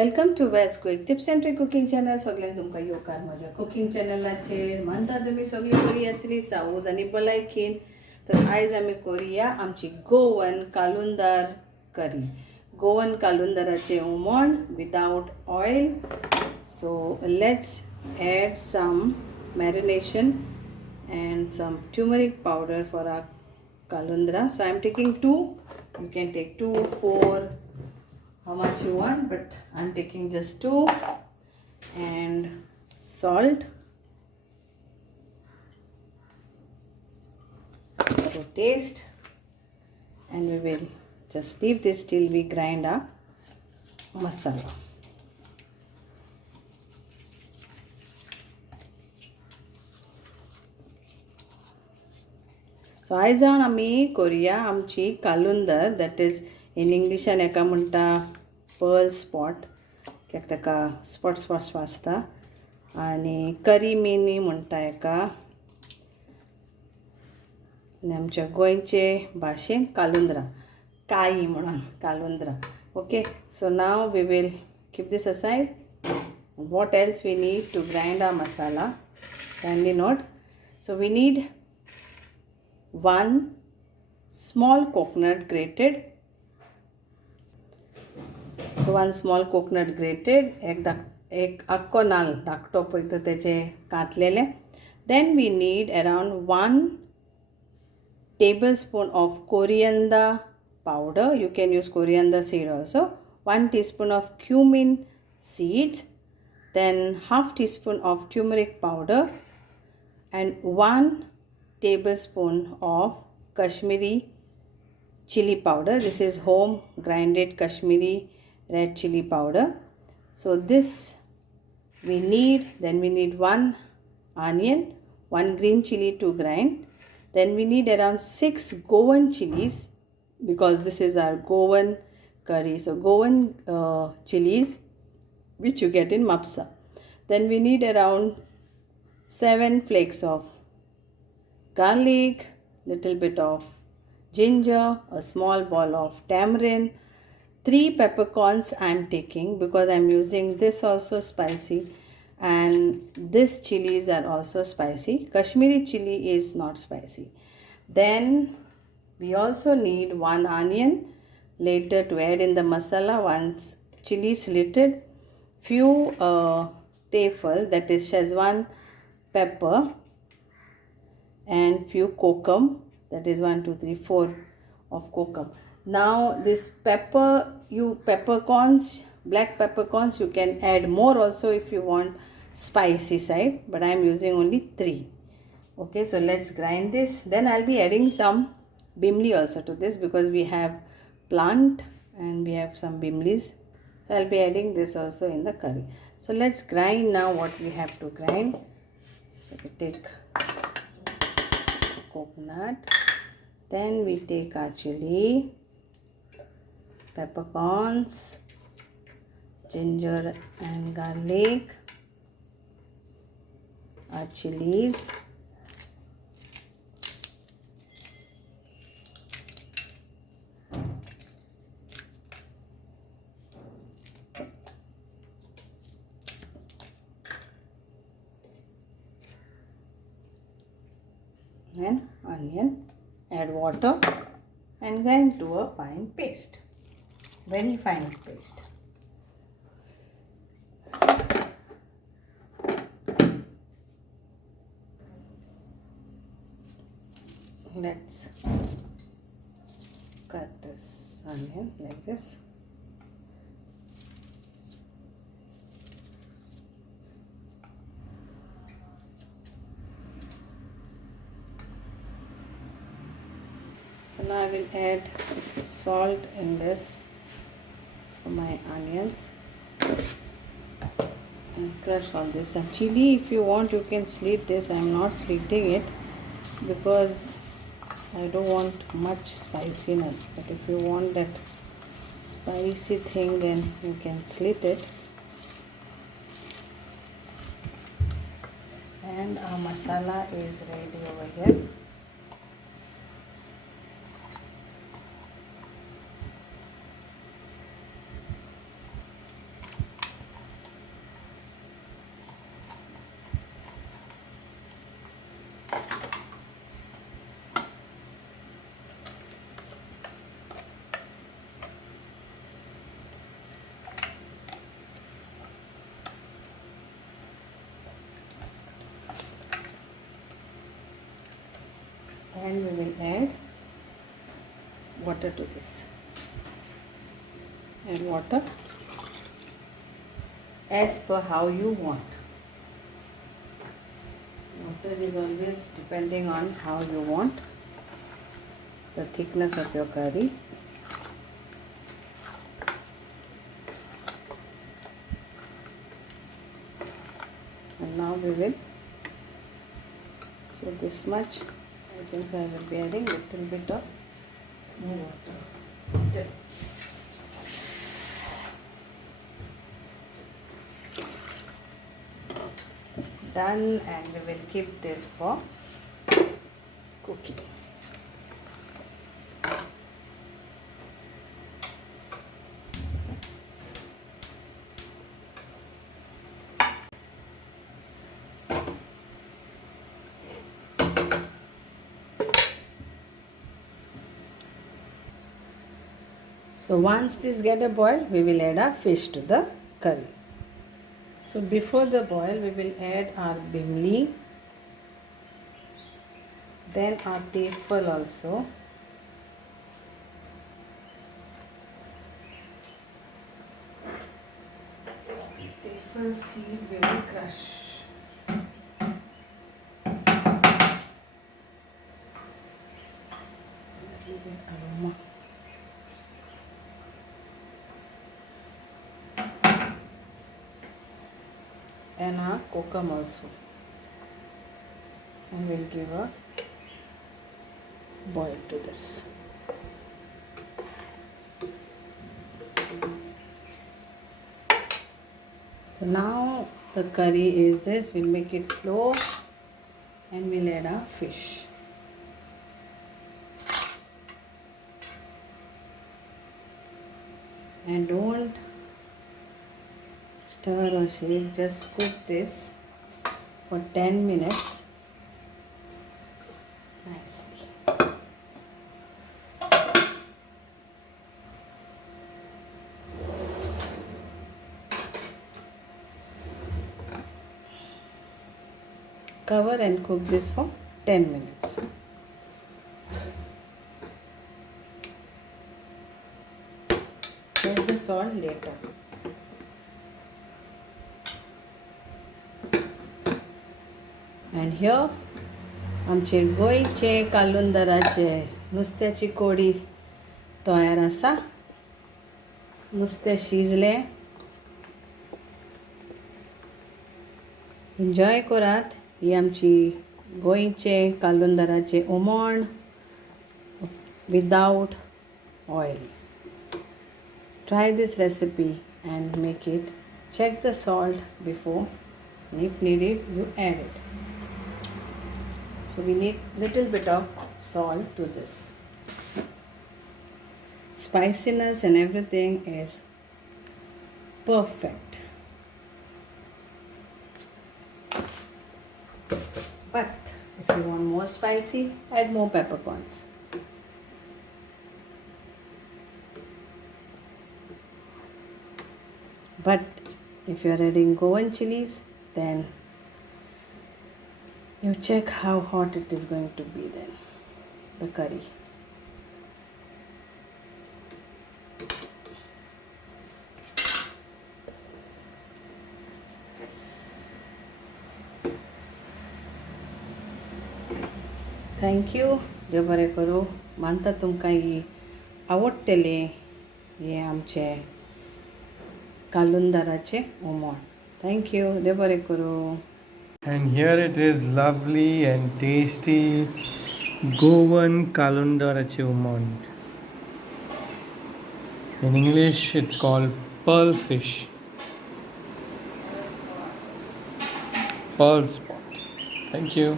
Welcome to veg quick tips and trick cooking channel. सगळ्यांक तुमकां येवकार म्हज्या कुकिंग चॅनलाचेर. मानता तुमी सगळीं बरी आसली, सावध आनी भलायकेन. तर आयज आमी करुया आमची गोवन कालुंदर करी. गोवन कालुंदराचें हुमण without oil. So let's add some marination and some turmeric powder for our kalundra. So I am taking 2. You can take 2, 4, how much you want, but I'm taking just 2. And salt to taste, and we will just leave this till we grind our masala. So आयज जावन आमी करुया आमची कालुंदर, that is in इंग्लिशान एका म्हणटा pearl spot, कित्याक ताका spots आसता, आनी करी मिनी म्हणटा एका, आनी आमच्या गोंयचे भाशेन कालुंदरा, काई म्हणून कालुंदरा. Okay, so now we will keep this aside. What else we need to grind our masala, kindly note. So we need 1 small coconut grated. So 1 small coconut grated, एक आख्खो नाल्ल धाकटो पळय तो तेचे कातलेले. Then we need around 1 tablespoon of coriander powder. You can use coriander seed also. 1 teaspoon of cumin seeds. Then half teaspoon of turmeric powder and 1 tablespoon of Kashmiri chili powder. This is home grinded Kashmiri red chili powder. So this we need. Then we need 1 onion, 1 green chili to grind. Then we need around 6 Goan chilies, because this is our Goan curry. So Goan chilies which you get in Mapsa. Then we need around 7 flakes of garlic, little bit of ginger, a small ball of tamarind, 3 peppercorns I am taking because I am using this also spicy, and this chilies are also spicy. Kashmiri chili is not spicy. Then we also need 1 onion later to add in the masala once chili slitted, few tefal, that is Szechuan pepper, and few kokum, that is 1, 2, 3, 4 of kokum. Now this peppercorns, black peppercorns, you can add more also if you want spicy side, but I am using only 3. Okay, so let's grind this. Then I'll be adding some bimli also to this, because we have plant and we have some bimlis. So I'll be adding this also in the curry. So let's grind now what we have to grind. So we take coconut, then we take our chili, peppercorns, ginger and garlic, our chilies, and onion. Add water and grind to a fine paste, very fine paste. Let's cut this onion like this. So now I will add salt in this for my onions and crush all this. And chili, if you want, you can slit this. I am not slitting it because I don't want much spiciness, but if you want that spicy thing, then you can slit it. And our masala is ready over here. and we will add water to this. Add water as per how you want. Water is always depending on how you want the thickness of your curry. And now we will, so this much, I think so I will be adding a little bit of more water. Done, and we will keep this for cooking. So once this get a boil, we will add our fish to the curry. So before the boil, we will add our bimli, then our tefal also. Tefal seed we will crush. So that will get aroma. And our kokum also, and we'll give a boil to this. So now the curry is this, we'll make it slow and we'll add our fish. And don't stir or shake, just cook this for 10 minutes nicely. Cover and cook this for 10 minutes. Check the salt later. And here आमचे गोंयचे कालुंदराचे नुस्त्याची कोडी तयार आसा. नुस्तें शिजलें. Enjoy करात. ही आमची गोंयचे कालुंदराचे हुमण without oil. Try this recipe and make it. Check the salt before, and if needed you add it. So we need little bit of salt to this. Spiciness and everything is perfect. But if you want more spicy, add more peppercorns. But if you are adding Goan chilies, then you check how hot it is going to be then, the curry. Thank you. देव बरें करूं. मानता तुमकां ही आवडटलें हें आमचें कालुंदराचें हुमण. Thank you. देव बरें करूं. And here it is, lovely and tasty Goan Kalundra Hooman. In English, it's called pearl fish. Pearl spot. Thank you.